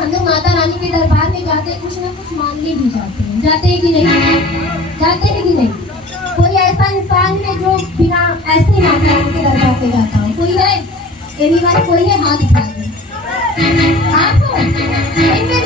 हम लोग माता रानी के दरबार में जाते कुछ ना कुछ मांगने भी जाते हैं कि नहीं? जाते हैं कि नहीं? कोई ऐसा इंसान है जो बिना ऐसे माता रानी के दरबार पे जाता हो? कोई है? एनीवन कोई है? हाथ उठा दे। आप हो?